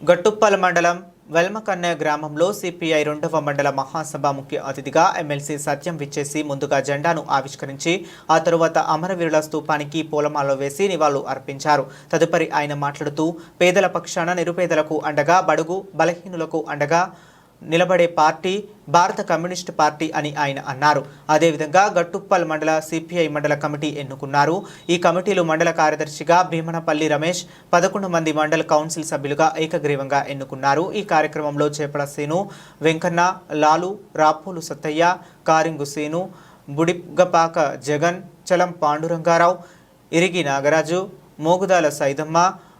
గట్టుప్పల మండలం వెల్మకన్నె గ్రామంలో సిపిఐ రెండవ మండల మహాసభ ముఖ్య అతిథిగా ఎమ్మెల్సీ సత్యం విచ్చేసి ముందుగా జెండాను ఆవిష్కరించి ఆ తరువాత అమరవీరుల స్తూపానికి పూలమాల వేసి నివాళులు అర్పించారు. తదుపరి ఆయన మాట్లాడుతూ పేదల పక్షాన నిరుపేదలకు అండగా బడుగు బలహీనులకు అండగా నిలబడే పార్టీ భారత కమ్యూనిస్టు పార్టీ అని ఆయన అన్నారు. అదేవిధంగా గట్టుప్పల్ మండల సిపిఐ మండల కమిటీ ఎన్నుకున్నారు. ఈ కమిటీలో మండల కార్యదర్శిగా భీమనపల్లి రమేష్ పదకొండు మంది మండల కౌన్సిల్ సభ్యులుగా ఏకగ్రీవంగా ఎన్నుకున్నారు. ఈ కార్యక్రమంలో చేపల సీను వెంకన్న లాలు రాపోలు సత్తయ్య కారింగు సీను బుడిగపాక జగన్ చలం పాండురంగారావు ఇరిగి నాగరాజు మోగుదాల సైదమ్మ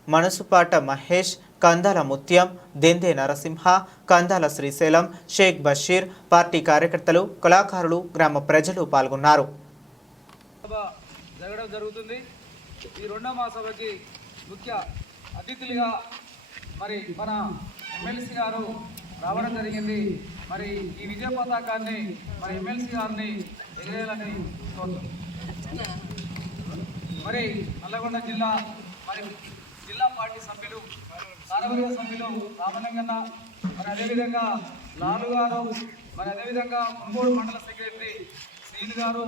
మనసుపాట మహేష్ కందాల ముత్యం దెందే నరసింహ కందాల శ్రీశైలం షేక్ బషీర్ పార్టీ కార్యకర్తలు కళాకారులు గ్రామ ప్రజలు పాల్గొన్నారు. సభ జరగడం జరుగుతుంది. ఈ రెండవ మహాసభకి ముఖ్య అతిథులుగా మరి మన ఎమ్మెల్సీ గారు రావడం జరిగింది. మరి ఈ విజయ పతాకాన్ని మరి ఎమ్మెల్సీ గారిని ఎగరేయాలని కోరుతున్నాం. మరి నల్లగొండ జిల్లా మరి జిల్లా పార్టీ సభ్యులు సారవీయ సభ్యులు రామలింగన్న మరి అదేవిధంగా లాలు గారు మరి అదేవిధంగా ఒంగోలు మండల సెక్రటరీ శ్రీను గారు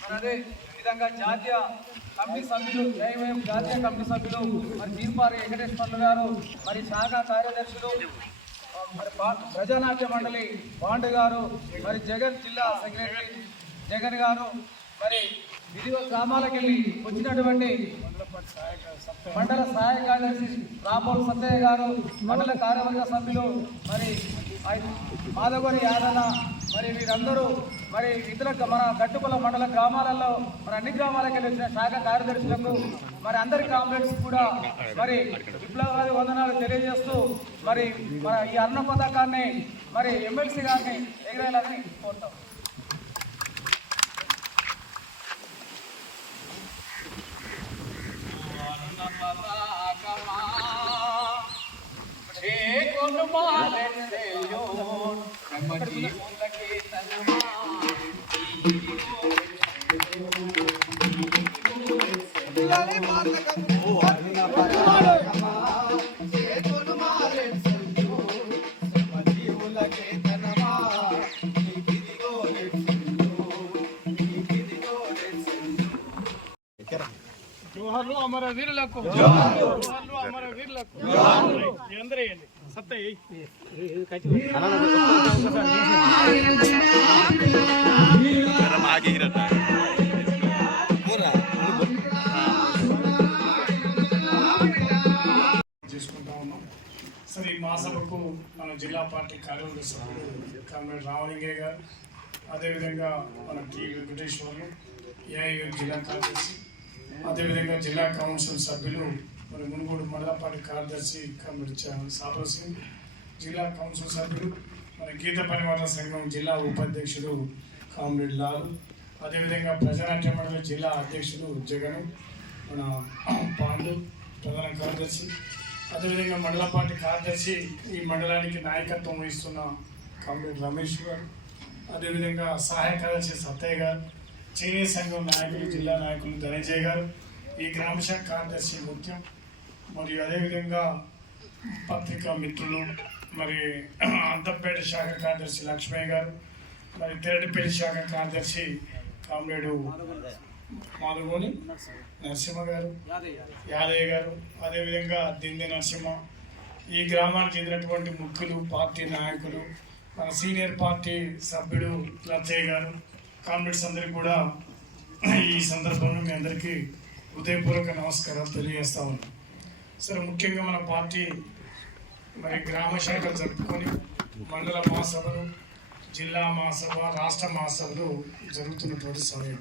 మరి అదే విధంగా జాతీయ కమిటీ సభ్యులు జయవయం జాతీయ కమిటీ సభ్యులు మరి తీర్పారి వెంకటేశ్వర్లు గారు మరి శాఖ కార్యదర్శులు మరి ప్రజానాట్య మండలి బాండ్ గారు మరి జగన్ జిల్లా సెక్రటరీ జగన్ గారు మరి వివిధ గ్రామాలకు వెళ్ళి వచ్చినటువంటి మండల సహాయ కార్యదర్శి రామోల్ సత్తయ్య గారు మండల కార్యవర్గ సభ్యులు మరి మాధవరి యాదన మరి వీరందరూ మరి ఇతర మన గట్టుకుల మండల గ్రామాలలో మరి అన్ని గ్రామాలకు వెళ్ళి వచ్చిన శాఖ కార్యదర్శులకు మరి అందరి కాంప్లెక్స్ కూడా మరి విప్లవాది వందనాలు తెలియజేస్తూ మరి మన ఈ అన్న పథకాన్ని మరి ఎమ్మెల్సీ గారిని ఎగిరేయాలని కోరుతాం. జోహార్లు అమర వీరులకు జోహార్లు అమర వీరులకు అందరూ వేయండి సత్తయ్య చేసుకుంటా ఉన్నాం సరే ఈ మహాసభకు మన జిల్లా పార్టీ కార్యదర్శి సభ్యులు కామ్రేడ్ రామలింగే గారు అదేవిధంగా మన టి వెంకటేశ్వర్లు ఏఐఎం జిల్లా కార్యదర్శి అదేవిధంగా జిల్లా కౌన్సిల్ సభ్యులు మరి మునుగోడు మండలపాటి కార్యదర్శి కామ్రేడ్ సాబర్ సింగ్ జిల్లా కౌన్సిల్ సభ్యుడు మరి గీత పరివార సంఘం జిల్లా ఉపాధ్యక్షుడు కామ్రేడ్ లాల్ అదేవిధంగా ప్రజానాట్య మండలి జిల్లా అధ్యక్షుడు జగన్ మన పాండు ప్రధాన కార్యదర్శి అదేవిధంగా మండలపాటి కార్యదర్శి ఈ మండలానికి నాయకత్వం వహిస్తున్న కామ్రేడ్ రమేష్ గారు అదేవిధంగా సహాయ కార్యదర్శి సత్తయ్య గారు చేనేత సంఘం నాయకులు జిల్లా నాయకులు ధనంజయ్ గారు ఈ గ్రామ శాఖ కార్యదర్శి ముఖ్యం మరియు అదేవిధంగా పత్రికా మిత్రులు మరి అంతంపేట శాఖ కార్యదర్శి లక్ష్మయ్య గారు మరి తెరటిపల్లి శాఖ కార్యదర్శి కామ్రేడు మాధుగోని నరసింహ గారు యాదయ్య గారు అదేవిధంగా దింది నరసింహ ఈ గ్రామానికి చెందినటువంటి ముఖ్యులు పార్టీ నాయకులు మన సీనియర్ పార్టీ సభ్యుడు లచ్చయ్య గారు కామ్రేడ్స్ అందరికీ కూడా ఈ సందర్భంలో మీ అందరికీ హృదయపూర్వక నమస్కారాలు తెలియజేస్తా ఉన్నాం సరే ముఖ్యంగా మన పార్టీ మరి గ్రామ శాఖలు జరుపుకొని మండల మహాసభలు జిల్లా మహాసభ రాష్ట్ర మహాసభలు జరుగుతున్నటువంటి సమయం.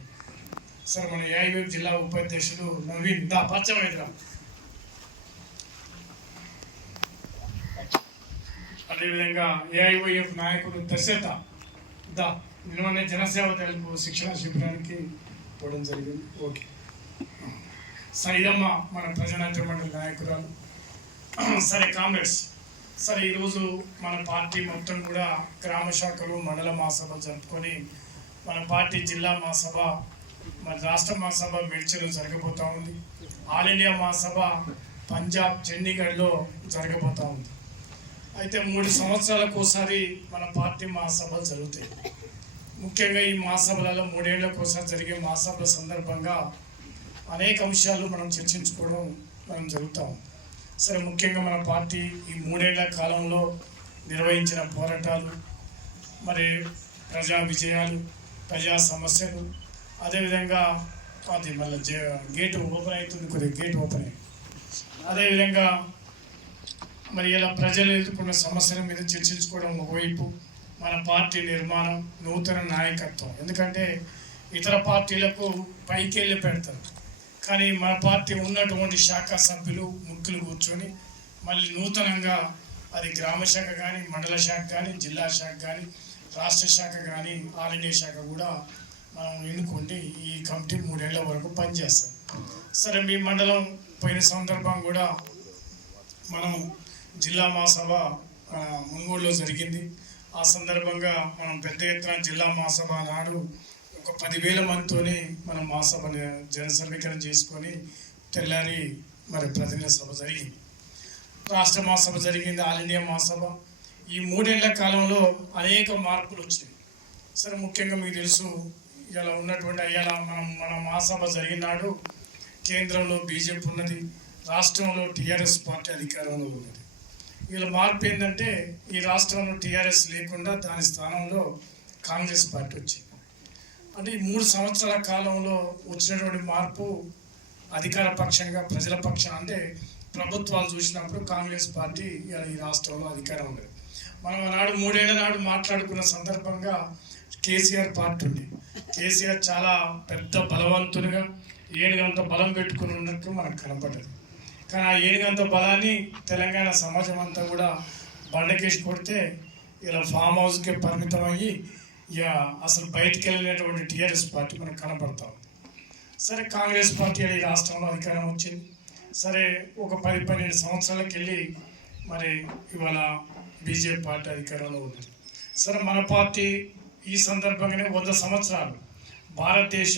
సరే మన ఏఐవీ జిల్లా ఉపాధ్యక్షుడు నవీన్ దా పచ్చమైద్రా అదేవిధంగా ఏఐవైఎఫ్ నాయకుడు దశత దా నిన్న జనసేవ తెలుపు శిక్షణ శిబిరానికి పోవడం జరిగింది. ఓకే. సైదమ్మ మన ప్రజానాట్య మండలి నాయకురాలు. సరే కామ్రేడ్స్ సరే ఈరోజు మన పార్టీ మొత్తం కూడా గ్రామ శాఖలు మండల మహాసభ జరుపుకొని మన పార్టీ జిల్లా మహాసభ మన రాష్ట్ర మహాసభ మేడ్చలు జరగబోతా ఉంది. ఆల్ ఇండియా మహాసభ పంజాబ్ చండీగఢ్లో జరగబోతా ఉంది. అయితే మూడు సంవత్సరాలకు ఒకసారి మన పార్టీ మహాసభలు జరుగుతాయి. ముఖ్యంగా ఈ మహాసభలలో మూడేళ్ళకు ఒకసారి జరిగే మహాసభల సందర్భంగా అనేక అంశాలు మనం చర్చించుకోవడం మనం జరుగుతాం సరే ముఖ్యంగా మన పార్టీ ఈ మూడేళ్ళ కాలంలో నిర్వహించిన పోరాటాలు మరి ప్రజా విజయాలు ప్రజా సమస్యలు అదేవిధంగా అది మళ్ళీ గేట్ ఓపెన్ అవుతుంది కొద్దిగా గేట్ ఓపెన్ అయ్యింది అదేవిధంగా మరి ఇలా ప్రజలు ఎదుర్కొన్న సమస్యల మీద చర్చించుకోవడం ఒకవైపు మన పార్టీ నిర్మాణం నూతన నాయకత్వం. ఎందుకంటే ఇతర పార్టీలకు పైకెళ్ళి పెడతారు. కానీ మన పార్టీ ఉన్నటువంటి శాఖ సభ్యులు ముఖ్యులు కూర్చొని మళ్ళీ నూతనంగా అది గ్రామ శాఖ కానీ మండల శాఖ కానీ జిల్లా శాఖ కానీ రాష్ట్ర శాఖ కానీ ఆల్ ఇండియా శాఖ కూడా మనం ఎన్నుకుంటే ఈ కమిటీ మూడేళ్ళ వరకు పనిచేస్తాం సరే మీ మండలం పోయిన సందర్భం కూడా మనం జిల్లా మహాసభ మన మునుగోడులో జరిగింది. ఆ సందర్భంగా మనం పెద్ద ఎత్తున జిల్లా మహాసభ నాడు ఒక పదివేల మందితోనే మనం మాసం జన సమీకరణ చేసుకొని తెల్లారి మరి ప్రతినిధి సభ జరిగింది. రాష్ట్ర మహాసభ జరిగింది ఆల్ ఇండియా మహాసభ ఈ మూడేళ్ళ కాలంలో అనేక మార్పులు వచ్చినాయి. సరే ముఖ్యంగా మీకు తెలుసు ఇలా ఉన్నటువంటి అయ్యాల మనం మన మహాసభ జరిగినాడు కేంద్రంలో బీజేపీ ఉన్నది రాష్ట్రంలో టీఆర్ఎస్ పార్టీ అధికారంలో ఉన్నది. వీళ్ళ మార్పు ఏంటంటే ఈ రాష్ట్రంలో టీఆర్ఎస్ లేకుండా దాని స్థానంలో కాంగ్రెస్ పార్టీ వచ్చింది. అంటే ఈ మూడు సంవత్సరాల కాలంలో వచ్చినటువంటి మార్పు అధికార పక్షంగా ప్రజల పక్షం అంటే ప్రభుత్వాలు చూసినప్పుడు కాంగ్రెస్ పార్టీ ఇలా ఈ రాష్ట్రంలో అధికారం ఉంది మనం నాడు మూడేళ్ళ నాడు మాట్లాడుకున్న సందర్భంగా కేసీఆర్ పార్టీ ఉంది. కేసీఆర్ చాలా పెద్ద బలవంతునిగా ఏనుగంత బలం పెట్టుకుని ఉన్నట్టు మనకు కనపడదు. కానీ ఆ ఏనుగంత బలాన్ని తెలంగాణ సమాజం అంతా కూడా బండకేసి కొడితే ఇలా ఫామ్ హౌస్కే పరిమితం యా ఇక అసలు బయటికి వెళ్ళినటువంటి టీఆర్ఎస్ పార్టీ మనకు కనబడతాం. సరే కాంగ్రెస్ పార్టీ ఈ రాష్ట్రంలో అధికారం వచ్చింది. సరే ఒక పది పన్నెండు సంవత్సరాలకు వెళ్ళి మరి ఇవాళ బీజేపీ పార్టీ అధికారంలో ఉంది సరే మన పార్టీ ఈ సందర్భంగానే వంద సంవత్సరాలు. భారతదేశం